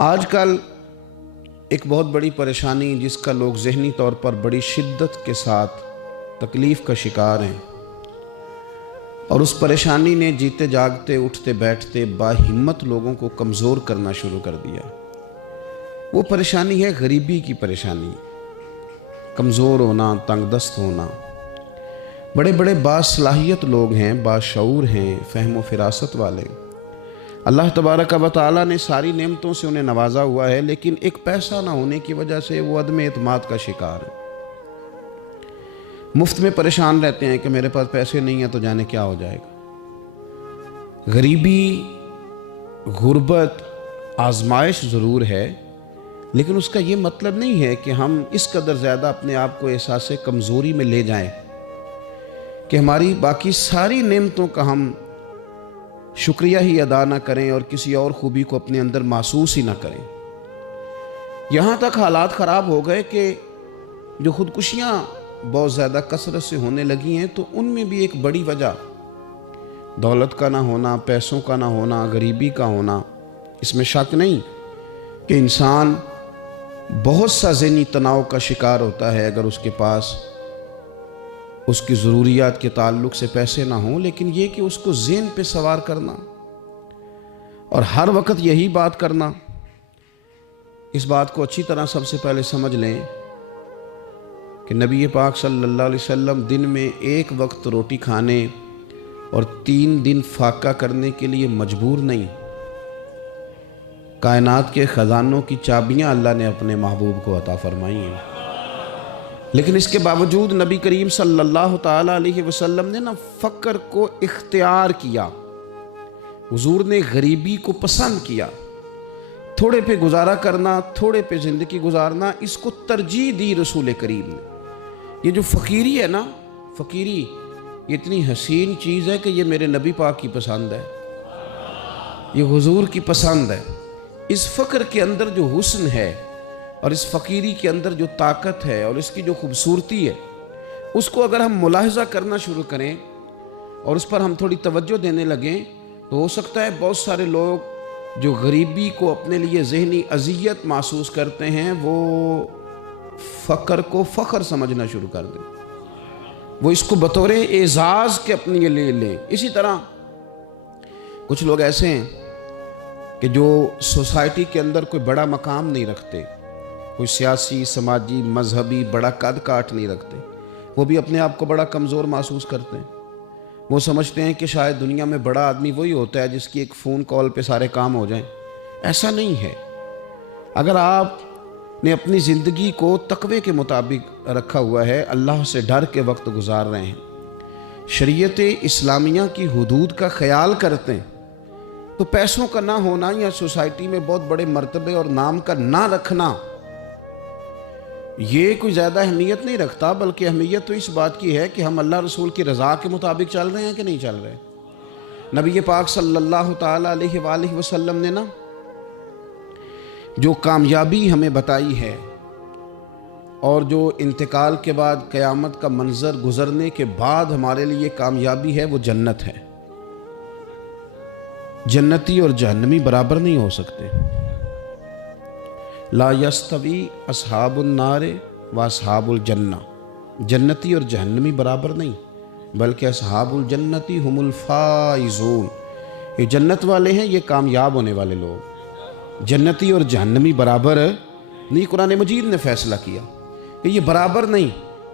آج کل ایک بہت بڑی پریشانی جس کا لوگ ذہنی طور پر بڑی شدت کے ساتھ تکلیف کا شکار ہیں، اور اس پریشانی نے جیتے جاگتے اٹھتے بیٹھتے باہمت لوگوں کو کمزور کرنا شروع کر دیا۔ وہ پریشانی ہے غریبی کی پریشانی، کمزور ہونا، تنگ دست ہونا۔ بڑے بڑے باصلاحیت لوگ ہیں، باشعور ہیں، فہم و فراست والے، اللہ تبارک و تعالیٰ نے ساری نعمتوں سے انہیں نوازا ہوا ہے، لیکن ایک پیسہ نہ ہونے کی وجہ سے وہ عدم اعتماد کا شکار ہے۔ مفت میں پریشان رہتے ہیں کہ میرے پاس پیسے نہیں ہیں تو جانے کیا ہو جائے گا۔ غریبی، غربت آزمائش ضرور ہے، لیکن اس کا یہ مطلب نہیں ہے کہ ہم اس قدر زیادہ اپنے آپ کو احساس کمزوری میں لے جائیں کہ ہماری باقی ساری نعمتوں کا ہم شکریہ ہی ادا نہ کریں اور کسی اور خوبی کو اپنے اندر محسوس ہی نہ کریں۔ یہاں تک حالات خراب ہو گئے کہ جو خودکشیاں بہت زیادہ کثرت سے ہونے لگی ہیں، تو ان میں بھی ایک بڑی وجہ دولت کا نہ ہونا، پیسوں کا نہ ہونا، غریبی کا ہونا۔ اس میں شک نہیں کہ انسان بہت سا ذہنی تناؤ کا شکار ہوتا ہے اگر اس کے پاس اس کی ضروریات کے تعلق سے پیسے نہ ہوں، لیکن یہ کہ اس کو ذہن پہ سوار کرنا اور ہر وقت یہی بات کرنا، اس بات کو اچھی طرح سب سے پہلے سمجھ لیں کہ نبی پاک صلی اللہ علیہ وسلم دن میں ایک وقت روٹی کھانے اور 3 دن فاقہ کرنے کے لیے مجبور نہیں۔ کائنات کے خزانوں کی چابیاں اللہ نے اپنے محبوب کو عطا فرمائی ہیں، لیکن اس کے باوجود نبی کریم صلی اللہ تعالیٰ علیہ وسلم نے فقر کو اختیار کیا۔ حضور نے غریبی کو پسند کیا۔ تھوڑے پہ گزارا کرنا، تھوڑے پہ زندگی گزارنا، اس کو ترجیح دی رسول کریم نے۔ یہ جو فقیری ہے نا، فقیری یہ اتنی حسین چیز ہے کہ یہ میرے نبی پاک کی پسند ہے، یہ حضور کی پسند ہے۔ اس فقر کے اندر جو حسن ہے اور اس فقیری کے اندر جو طاقت ہے اور اس کی جو خوبصورتی ہے، اس کو اگر ہم ملاحظہ کرنا شروع کریں اور اس پر ہم تھوڑی توجہ دینے لگیں، تو ہو سکتا ہے بہت سارے لوگ جو غریبی کو اپنے لیے ذہنی اذیت محسوس کرتے ہیں، وہ فقر کو فخر سمجھنا شروع کر دیں، وہ اس کو بطور اعزاز کے اپنے لیے لیں۔ اسی طرح کچھ لوگ ایسے ہیں کہ جو سوسائٹی کے اندر کوئی بڑا مقام نہیں رکھتے، کوئی سیاسی، سماجی، مذہبی بڑا قد کاٹ نہیں رکھتے، وہ بھی اپنے آپ کو بڑا کمزور محسوس کرتے ہیں۔ وہ سمجھتے ہیں کہ شاید دنیا میں بڑا آدمی وہی ہوتا ہے جس کی ایک فون کال پہ سارے کام ہو جائیں۔ ایسا نہیں ہے۔ اگر آپ نے اپنی زندگی کو تقوی کے مطابق رکھا ہوا ہے، اللہ سے ڈر کے وقت گزار رہے ہیں، شریعت اسلامیہ کی حدود کا خیال کرتے ہیں، تو پیسوں کا نہ ہونا یا سوسائٹی میں بہت بڑے مرتبے اور نام کا نہ رکھنا یہ کوئی زیادہ اہمیت نہیں رکھتا، بلکہ اہمیت تو اس بات کی ہے کہ ہم اللہ رسول کی رضا کے مطابق چل رہے ہیں کہ نہیں چل رہے۔ نبی پاک صلی اللہ تعالیٰ علیہ وآلہ وسلم نے جو کامیابی ہمیں بتائی ہے اور جو انتقال کے بعد قیامت کا منظر گزرنے کے بعد ہمارے لیے کامیابی ہے، وہ جنت ہے۔ جنتی اور جہنمی برابر نہیں ہو سکتے۔ لا یستوی اصحاب النار و اصحاب الجنہ، جنتی اور جہنمی برابر نہیں، بلکہ اصحاب الجنتی ہم الفائزون، یہ جنت والے ہیں، یہ کامیاب ہونے والے لوگ۔ جنتی اور جہنمی برابر نہیں، قرآن مجید نے فیصلہ کیا کہ یہ برابر نہیں،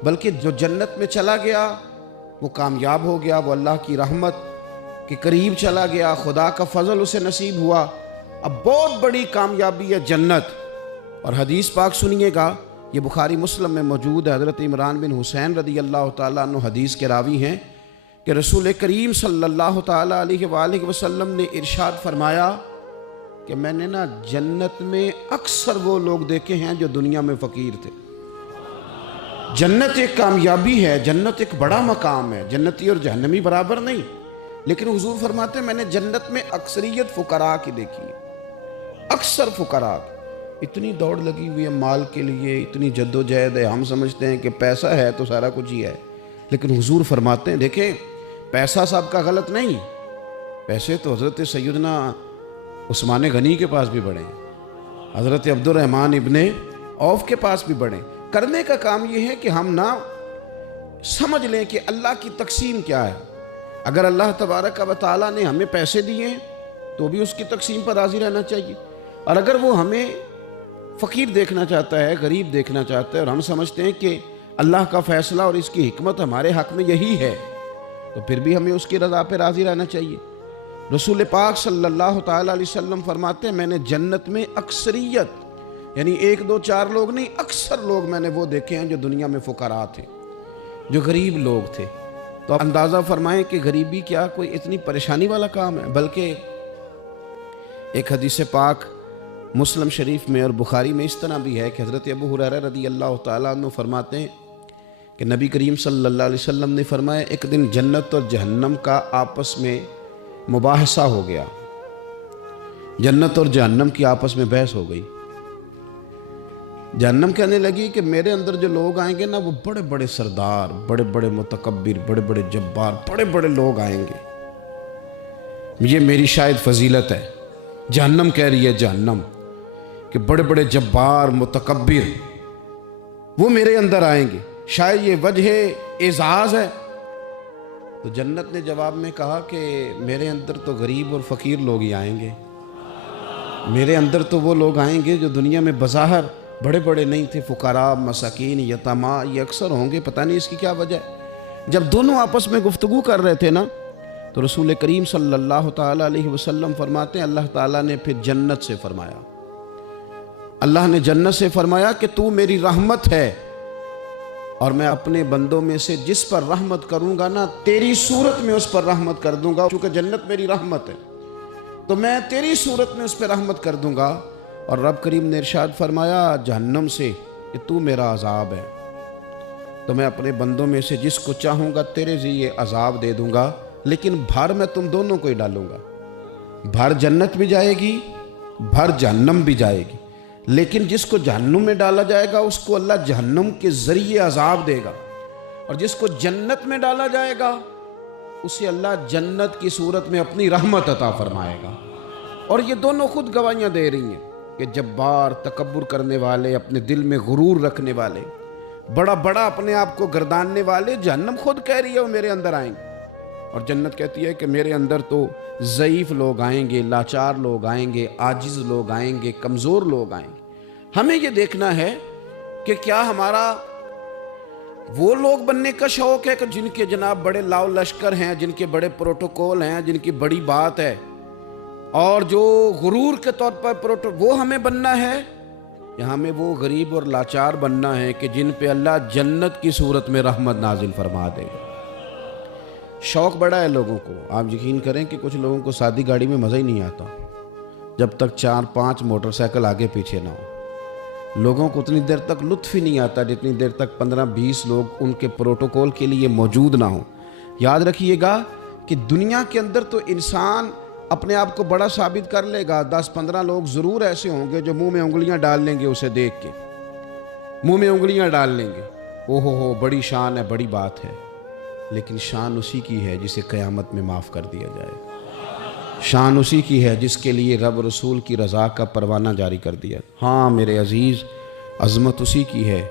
بلکہ جو جنت میں چلا گیا وہ کامیاب ہو گیا، وہ اللہ کی رحمت کے قریب چلا گیا، خدا کا فضل اسے نصیب ہوا۔ اب بہت بڑی کامیابی ہے جنت۔ اور حدیث پاک سنیے گا، یہ بخاری مسلم میں موجود ہے، حضرت عمران بن حسین رضی اللہ تعالیٰ عنہ حدیث کے راوی ہیں کہ رسول کریم صلی اللہ تعالیٰ علیہ وآلہ وسلم نے ارشاد فرمایا کہ میں نے جنت میں اکثر وہ لوگ دیکھے ہیں جو دنیا میں فقیر تھے۔ جنت ایک کامیابی ہے، جنت ایک بڑا مقام ہے، جنتی اور جہنمی برابر نہیں، لیکن حضور فرماتے ہیں میں نے جنت میں اکثریت فقراء کی دیکھی ہے، اکثر فقراء کی۔ اتنی دوڑ لگی ہوئی ہے مال کے لیے، اتنی جد و جہد ہے، ہم سمجھتے ہیں کہ پیسہ ہے تو سارا کچھ ہی ہے، لیکن حضور فرماتے ہیں دیکھیں پیسہ صاحب کا غلط نہیں، پیسے تو حضرت سیدنا عثمان غنی کے پاس بھی بڑے ہیں، حضرت عبد الرحمن ابن عوف کے پاس بھی بڑھیں. کرنے کا کام یہ ہے کہ ہم نہ سمجھ لیں کہ اللہ کی تقسیم کیا ہے. اگر اللہ تبارک و تعالیٰ نے ہمیں پیسے دیے ہیں تو بھی اس کی تقسیم پر راضی رہنا چاہیے. اور اگر وہ ہمیں فقیر دیکھنا چاہتا ہے، غریب دیکھنا چاہتا ہے، اور ہم سمجھتے ہیں کہ اللہ کا فیصلہ اور اس کی حکمت ہمارے حق میں یہی ہے، تو پھر بھی ہمیں اس کی رضا پہ راضی رہنا چاہیے. رسول پاک صلی اللہ تعالیٰ علیہ وسلم فرماتے ہیں میں نے جنت میں اکثریت، یعنی 1 2 4 لوگ نہیں، اکثر لوگ میں نے وہ دیکھے ہیں جو دنیا میں فقراء تھے، جو غریب لوگ تھے. تو اندازہ فرمائیں کہ غریبی کیا کوئی اتنی پریشانی والا کام ہے. بلکہ ایک حدیث پاک مسلم شریف میں اور بخاری میں اس طرح بھی ہے کہ حضرت ابو ہریرہ رضی اللہ تعالیٰ عنہ فرماتے ہیں کہ نبی کریم صلی اللہ علیہ وسلم نے فرمایا ایک دن جنت اور جہنم کا آپس میں مباحثہ ہو گیا. جنت اور جہنم کی آپس میں بحث ہو گئی. جہنم کہنے لگی کہ میرے اندر جو لوگ آئیں گے نا وہ بڑے بڑے سردار، بڑے بڑے متکبر، بڑے بڑے جبار، بڑے بڑے لوگ آئیں گے، یہ میری شاید فضیلت ہے. جہنم کہہ رہی ہے جہنم کہ بڑے بڑے جبار متکبر وہ میرے اندر آئیں گے، شاید یہ وجہ اعزاز ہے. تو جنت نے جواب میں کہا کہ میرے اندر تو غریب اور فقیر لوگ ہی آئیں گے، میرے اندر تو وہ لوگ آئیں گے جو دنیا میں بظاہر بڑے بڑے نہیں تھے، فقراء، مساکین، یتامہ، یہ اکثر ہوں گے. پتہ نہیں اس کی کیا وجہ ہے. جب دونوں آپس میں گفتگو کر رہے تھے نا تو رسول کریم صلی اللہ تعالیٰ علیہ وسلم فرماتے ہیں اللہ تعالیٰ نے پھر جنت سے فرمایا، اللہ نے جنت سے فرمایا کہ تو میری رحمت ہے اور میں اپنے بندوں میں سے جس پر رحمت کروں گا نا تیری صورت میں اس پر رحمت کر دوں گا. چونکہ جنت میری رحمت ہے تو میں تیری صورت میں اس پہ رحمت کر دوں گا. اور رب کریم نے ارشاد فرمایا جہنم سے کہ تو میرا عذاب ہے تو میں اپنے بندوں میں سے جس کو چاہوں گا تیرے ذریعے عذاب دے دوں گا، لیکن بھر میں تم دونوں کو ہی ڈالوں گا. بھر جنت بھی جائے گی، بھر جہنم بھی جائے گی، لیکن جس کو جہنم میں ڈالا جائے گا اس کو اللہ جہنم کے ذریعے عذاب دے گا، اور جس کو جنت میں ڈالا جائے گا اسے اللہ جنت کی صورت میں اپنی رحمت عطا فرمائے گا. اور یہ دونوں خود گواہیاں دے رہی ہیں کہ جبار، تکبر کرنے والے، اپنے دل میں غرور رکھنے والے، بڑا بڑا اپنے آپ کو گرداننے والے، جہنم خود کہہ رہی ہے وہ میرے اندر آئیں گے، اور جنت کہتی ہے کہ میرے اندر تو ضعیف لوگ آئیں گے، لاچار لوگ آئیں گے، عاجز لوگ آئیں گے، کمزور لوگ آئیں گے. ہمیں یہ دیکھنا ہے کہ کیا ہمارا وہ لوگ بننے کا شوق ہے کہ جن کے جناب بڑے لاؤ لشکر ہیں، جن کے بڑے پروٹوکول ہیں، جن کی بڑی بات ہے، اور جو غرور کے طور پر وہ ہمیں بننا ہے، یا ہمیں وہ غریب اور لاچار بننا ہے کہ جن پہ اللہ جنت کی صورت میں رحمت نازل فرما دے گا. شوق بڑا ہے لوگوں کو. آپ یقین کریں کہ کچھ لوگوں کو سادی گاڑی میں مزہ ہی نہیں آتا جب تک 4 5 موٹر سائیکل آگے پیچھے نہ ہو. لوگوں کو اتنی دیر تک لطف ہی نہیں آتا جتنی دیر تک 15 20 لوگ ان کے پروٹوکول کے لیے موجود نہ ہوں. یاد رکھیے گا کہ دنیا کے اندر تو انسان اپنے آپ کو بڑا ثابت کر لے گا، 10 15 لوگ ضرور ایسے ہوں گے جو منہ میں انگلیاں ڈال لیں گے، اسے دیکھ کے منہ میں انگلیاں ڈال لیں گے، او ہو بڑی شان ہے، بڑی بات ہے. لیکن شان اسی کی ہے جسے قیامت میں معاف کر دیا جائے. شان اسی کی ہے جس کے لیے رب رسول کی رضا کا پروانہ جاری کر دیا. ہاں میرے عزیز، عظمت اسی کی ہے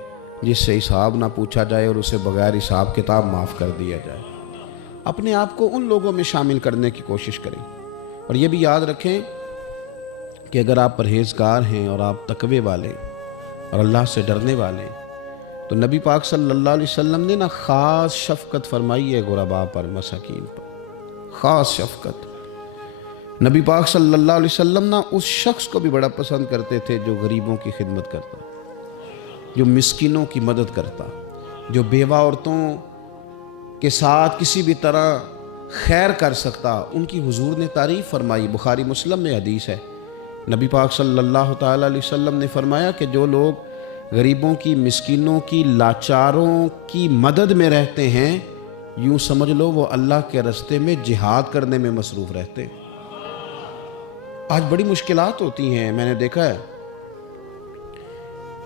جس سے حساب نہ پوچھا جائے اور اسے بغیر حساب کتاب معاف کر دیا جائے. اپنے آپ کو ان لوگوں میں شامل کرنے کی کوشش کریں. اور یہ بھی یاد رکھیں کہ اگر آپ پرہیزگار ہیں اور آپ تقوی والے اور اللہ سے ڈرنے والے، تو نبی پاک صلی اللہ علیہ وسلم نے خاص شفقت فرمائی ہے غرباء پر، مساکین پر. خاص شفقت. نبی پاک صلی اللہ علیہ وسلم اس شخص کو بھی بڑا پسند کرتے تھے جو غریبوں کی خدمت کرتا، جو مسکینوں کی مدد کرتا، جو بیوہ عورتوں کے ساتھ کسی بھی طرح خیر کر سکتا. ان کی حضور نے تعریف فرمائی. بخاری مسلم میں حدیث ہے، نبی پاک صلی اللہ تعالیٰ علیہ وسلم نے فرمایا کہ جو لوگ غریبوں کی، مسکینوں کی، لاچاروں کی مدد میں رہتے ہیں، یوں سمجھ لو وہ اللہ کے راستے میں جہاد کرنے میں مصروف رہتے. آج بڑی مشکلات ہوتی ہیں. میں نے دیکھا ہے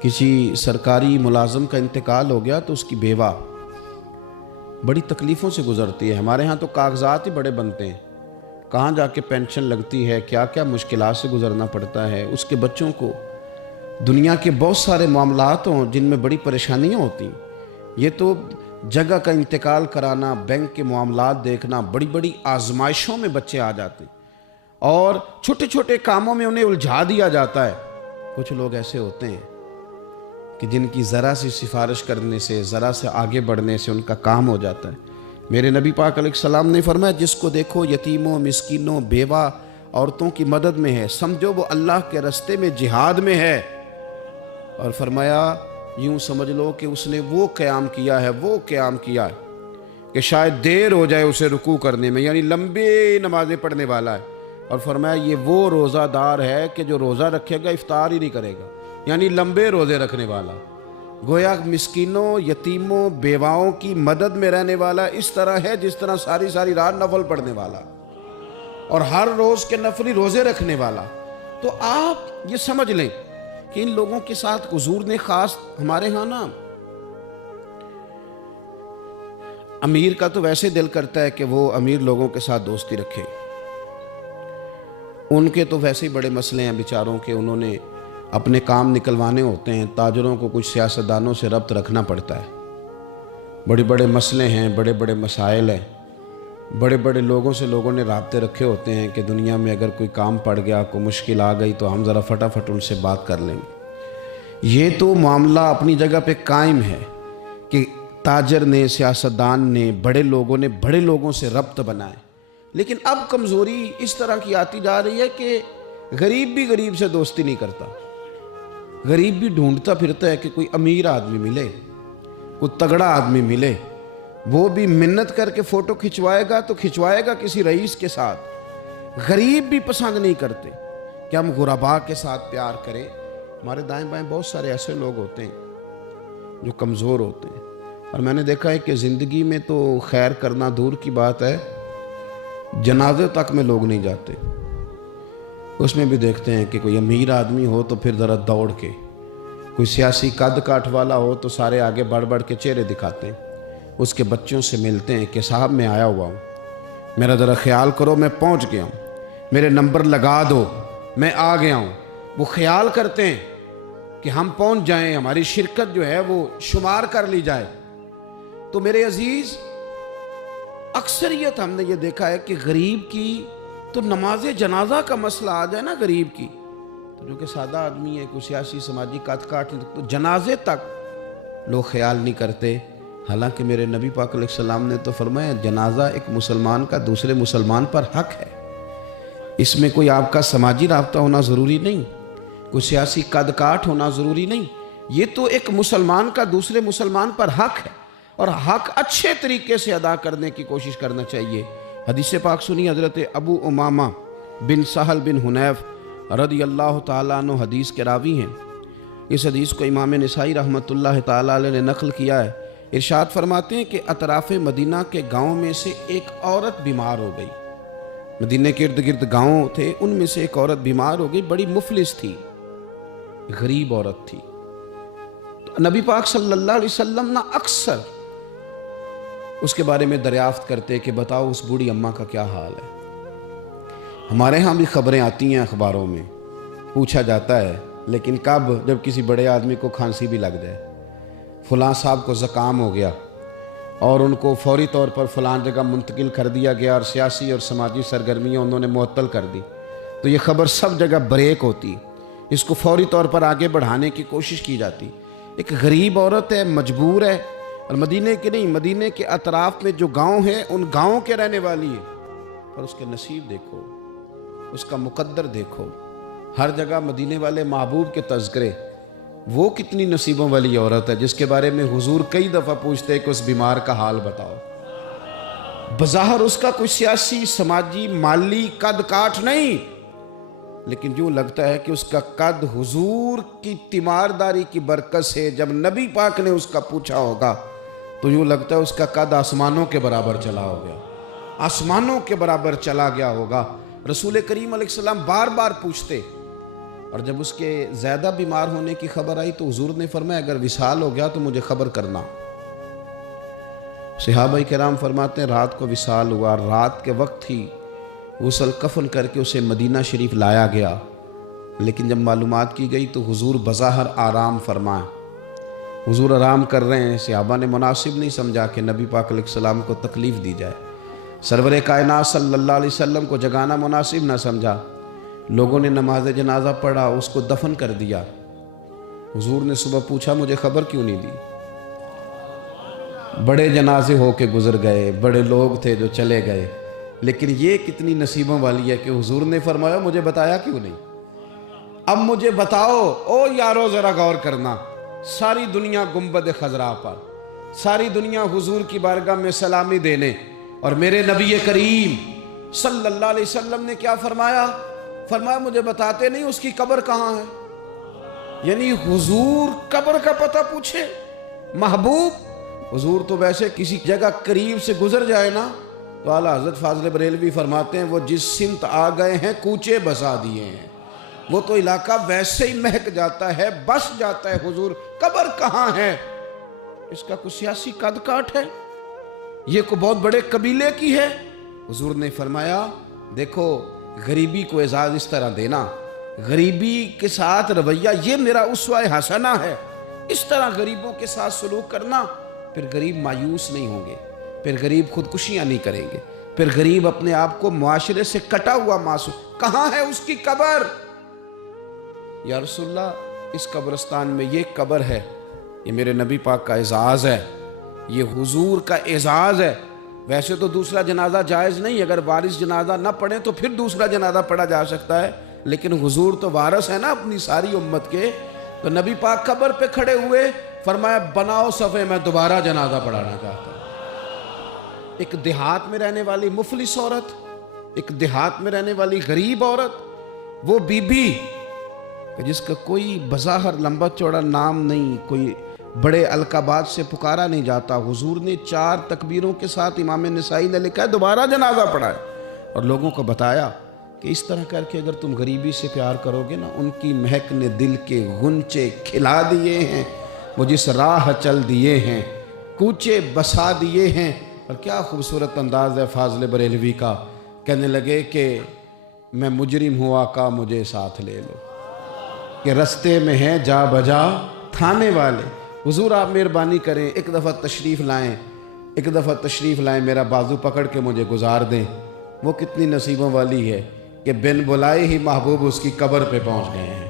کسی سرکاری ملازم کا انتقال ہو گیا تو اس کی بیوہ بڑی تکلیفوں سے گزرتی ہے. ہمارے ہاں تو کاغذات ہی بڑے بنتے ہیں، کہاں جا کے پینشن لگتی ہے، کیا کیا مشکلات سے گزرنا پڑتا ہے. اس کے بچوں کو دنیا کے بہت سارے معاملات ہوں جن میں بڑی پریشانیاں ہوتی ہیں، یہ تو جگہ کا انتقال کرانا، بینک کے معاملات دیکھنا، بڑی بڑی آزمائشوں میں بچے آ جاتے ہیں اور چھوٹے چھوٹے کاموں میں انہیں الجھا دیا جاتا ہے۔ کچھ لوگ ایسے ہوتے ہیں کہ جن کی ذرا سی سفارش کرنے سے، ذرا سے آگے بڑھنے سے ان کا کام ہو جاتا ہے۔ میرے نبی پاک علیہ السلام نے فرمایا جس کو دیکھو یتیموں، مسکینوں، بیوہ عورتوں کی مدد میں ہے، سمجھو وہ اللہ کے راستے میں جہاد میں ہے، اور فرمایا یوں سمجھ لو کہ اس نے وہ قیام کیا ہے کہ شاید دیر ہو جائے اسے رکوع کرنے میں، یعنی لمبی نمازیں پڑھنے والا ہے، اور فرمایا یہ وہ روزہ دار ہے کہ جو روزہ رکھے گا افطار ہی نہیں کرے گا، یعنی لمبے روزے رکھنے والا۔ گویا مسکینوں، یتیموں، بیواؤں کی مدد میں رہنے والا اس طرح ہے جس طرح ساری ساری رات نفل پڑھنے والا اور ہر روز کے نفلی روزے رکھنے والا۔ تو آپ یہ سمجھ لیں کہ ان لوگوں کے ساتھ حضور نے خاص، ہمارے ہاں نا امیر کا تو ویسے دل کرتا ہے کہ وہ امیر لوگوں کے ساتھ دوستی رکھے، ان کے تو ویسے ہی بڑے مسئلے ہیں بیچاروں کے، انہوں نے اپنے کام نکلوانے ہوتے ہیں، تاجروں کو کچھ سیاستدانوں سے ربط رکھنا پڑتا ہے، بڑے بڑے مسئلے ہیں، بڑے بڑے مسائل ہیں، بڑے بڑے لوگوں سے لوگوں نے رابطے رکھے ہوتے ہیں کہ دنیا میں اگر کوئی کام پڑ گیا، کوئی مشکل آ گئی تو ہم ذرا فٹافٹ ان سے بات کر لیں گے۔ یہ تو معاملہ اپنی جگہ پہ قائم ہے کہ تاجر نے، سیاستدان نے، بڑے لوگوں نے بڑے لوگوں سے ربط بنائے، لیکن اب کمزوری اس طرح کی آتی جا رہی ہے کہ غریب بھی غریب سے دوستی نہیں کرتا، غریب بھی ڈھونڈتا پھرتا ہے کہ کوئی امیر آدمی ملے، کوئی تگڑا آدمی ملے، وہ بھی منت کر کے فوٹو کھنچوائے گا تو کھنچوائے گا کسی رئیس کے ساتھ۔ غریب بھی پسند نہیں کرتے کہ ہم غرباء کے ساتھ پیار کریں۔ ہمارے دائیں بائیں بہت سارے ایسے لوگ ہوتے ہیں جو کمزور ہوتے ہیں، اور میں نے دیکھا ہے کہ زندگی میں تو خیر کرنا دور کی بات ہے، جنازے تک میں لوگ نہیں جاتے۔ اس میں بھی دیکھتے ہیں کہ کوئی امیر آدمی ہو تو پھر ذرا دوڑ کے، کوئی سیاسی قد کاٹ والا ہو تو سارے آگے بڑھ بڑھ کے چہرے دکھاتے ہیں، اس کے بچوں سے ملتے ہیں کہ صاحب میں آیا ہوا ہوں، میرا ذرا خیال کرو، میں پہنچ گیا ہوں، میرے نمبر لگا دو، میں آ گیا ہوں۔ وہ خیال کرتے ہیں کہ ہم پہنچ جائیں، ہماری شرکت جو ہے وہ شمار کر لی جائے۔ تو میرے عزیز، اکثریت ہم نے یہ دیکھا ہے کہ غریب کی تو نماز جنازہ کا مسئلہ آ جائے نا غریب کی، تو جو کہ سادہ آدمی ہے، کوئی سیاسی سماجی کاٹ تو جنازے تک لوگ خیال نہیں کرتے۔ حالانکہ میرے نبی پاک علیہ السلام نے تو فرمایا جنازہ ایک مسلمان کا دوسرے مسلمان پر حق ہے، اس میں کوئی آپ کا سماجی رابطہ ہونا ضروری نہیں، کوئی سیاسی قد کاٹ ہونا ضروری نہیں، یہ تو ایک مسلمان کا دوسرے مسلمان پر حق ہے، اور حق اچھے طریقے سے ادا کرنے کی کوشش کرنا چاہیے۔ حدیث پاک سنی، حضرت ابو امامہ بن سہل بن حنیف رضی اللہ تعالیٰ عنہ حدیث کے راوی ہیں۔ اس حدیث کو امام نسائی رحمۃ اللہ تعالیٰ علیہ نے نقل کیا ہے۔ ارشاد فرماتے ہیں کہ اطراف مدینہ کے گاؤں میں سے ایک عورت بیمار ہو گئی، مدینہ کے ارد گرد گاؤں تھے، ان میں سے ایک عورت بیمار ہو گئی، بڑی مفلس تھی، غریب عورت تھی۔ تو نبی پاک صلی اللہ علیہ وسلم نہ اکثر اس کے بارے میں دریافت کرتے کہ بتاؤ اس بوڑھی اماں کا کیا حال ہے۔ ہمارے ہاں بھی خبریں آتی ہیں اخباروں میں، پوچھا جاتا ہے، لیکن کب؟ جب کسی بڑے آدمی کو کھانسی بھی لگ جائے، فلاں صاحب کو زکام ہو گیا اور ان کو فوری طور پر فلاں جگہ منتقل کر دیا گیا، اور سیاسی اور سماجی سرگرمیاں انہوں نے معطل کر دی، تو یہ خبر سب جگہ بریک ہوتی، اس کو فوری طور پر آگے بڑھانے کی کوشش کی جاتی۔ ایک غریب عورت ہے، مجبور ہے، اور مدینے کے نہیں، مدینے کے اطراف میں جو گاؤں ہیں ان گاؤں کے رہنے والی ہے، پر اس کے نصیب دیکھو، اس کا مقدر دیکھو، ہر جگہ مدینے والے محبوب کے تذکرے۔ وہ کتنی نصیبوں والی عورت ہے جس کے بارے میں حضور کئی دفعہ پوچھتے کہ اس بیمار کا حال بتاؤ۔ بظاہر اس کا کوئی سیاسی، سماجی، مالی قد کاٹ نہیں، لیکن یوں لگتا ہے کہ اس کا قد حضور کی تیمارداری کی برکت سے، جب نبی پاک نے اس کا پوچھا ہوگا تو یوں لگتا ہے اس کا قد آسمانوں کے برابر چلا ہو گیا، آسمانوں کے برابر چلا گیا ہوگا۔ رسول کریم علیہ السلام بار بار پوچھتے، اور جب اس کے زیادہ بیمار ہونے کی خبر آئی تو حضور نے فرمایا اگر وصال ہو گیا تو مجھے خبر کرنا۔ صحابہ کرام فرماتے ہیں رات کو وصال ہوا، رات کے وقت ہی غسل کفن کر کے اسے مدینہ شریف لایا گیا، لیکن جب معلومات کی گئی تو حضور بظاہر آرام فرمائے، حضور آرام کر رہے ہیں۔ صحابہ نے مناسب نہیں سمجھا کہ نبی پاک علیہ السلام کو تکلیف دی جائے، سرور کائنات صلی اللہ علیہ وسلم کو جگانا مناسب نہ سمجھا۔ لوگوں نے نماز جنازہ پڑھا، اس کو دفن کر دیا۔ حضور نے صبح پوچھا مجھے خبر کیوں نہیں دی؟ بڑے جنازے ہو کے گزر گئے، بڑے لوگ تھے جو چلے گئے، لیکن یہ کتنی نصیبوں والی ہے کہ حضور نے فرمایا مجھے بتایا کیوں نہیں؟ اب مجھے بتاؤ او یارو، ذرا غور کرنا، ساری دنیا گنبد خضرا پر، ساری دنیا حضور کی بارگاہ میں سلامی دینے، اور میرے نبی کریم صلی اللہ علیہ وسلم نے کیا فرمایا؟ فرمایا مجھے بتاتے نہیں اس کی قبر کہاں ہے؟ یعنی حضور قبر کا پتہ پوچھے؟ محبوب حضور تو ویسے کسی جگہ قریب سے گزر جائے نا تو اعلیٰ حضرت فاضل بریلوی فرماتے ہیں وہ جس سمت آ گئے ہیں کوچے بسا دیے ہیں، وہ تو علاقہ ویسے ہی مہک جاتا ہے، بس جاتا ہے۔ حضور قبر کہاں ہے؟ اس کا کوئی سیاسی قد کاٹ ہے؟ یہ کوئی بہت بڑے قبیلے کی ہے؟ حضور نے فرمایا دیکھو غریبی کو اعزاز اس طرح دینا، غریبی کے ساتھ رویہ یہ میرا اسوہ حسنہ ہے، اس طرح غریبوں کے ساتھ سلوک کرنا، پھر غریب مایوس نہیں ہوں گے، پھر غریب خودکشیاں نہیں کریں گے، پھر غریب اپنے آپ کو معاشرے سے کٹا ہوا محسوس۔ کہاں ہے اس کی قبر؟ یا رسول اللہ اس قبرستان میں یہ قبر ہے، یہ میرے نبی پاک کا اعزاز ہے، یہ حضور کا اعزاز ہے۔ ویسے تو دوسرا جنازہ جائز نہیں، اگر وارث جنازہ نہ پڑھیں تو پھر دوسرا جنازہ پڑھا جا سکتا ہے، لیکن حضور تو وارث ہے نا اپنی ساری امت کے۔ تو نبی پاک قبر پہ کھڑے ہوئے، فرمایا بناؤ صفے، میں دوبارہ جنازہ پڑھانا چاہتا ہوں۔ ایک دیہات میں رہنے والی مفلس عورت، ایک دیہات میں رہنے والی غریب عورت، وہ بی بی جس کا کوئی بظاہر لمبا چوڑا نام نہیں، کوئی بڑے القابات سے پکارا نہیں جاتا، حضور نے 4 تکبیروں کے ساتھ امام نسائی نے لکھا ہے دوبارہ جنازہ پڑھا ہے، اور لوگوں کو بتایا کہ اس طرح کر کے اگر تم غریبی سے پیار کرو گے نا، ان کی مہک نے دل کے غنچے کھلا دیے ہیں، وہ جس راہ چل دیے ہیں، کوچے بسا دیے ہیں۔ اور کیا خوبصورت انداز ہے فاضل بریلوی کا، کہنے لگے کہ میں مجرم ہوا کا مجھے ساتھ لے لو، کہ رستے میں ہیں جا بجا تھانے والے۔ حضور آپ مہربانی کریں، ایک دفعہ تشریف لائیں، ایک دفعہ تشریف لائیں، میرا بازو پکڑ کے مجھے گزار دیں۔ وہ کتنی نصیبوں والی ہے کہ بن بلائے ہی محبوب اس کی قبر پہ پہنچ گئے ہیں۔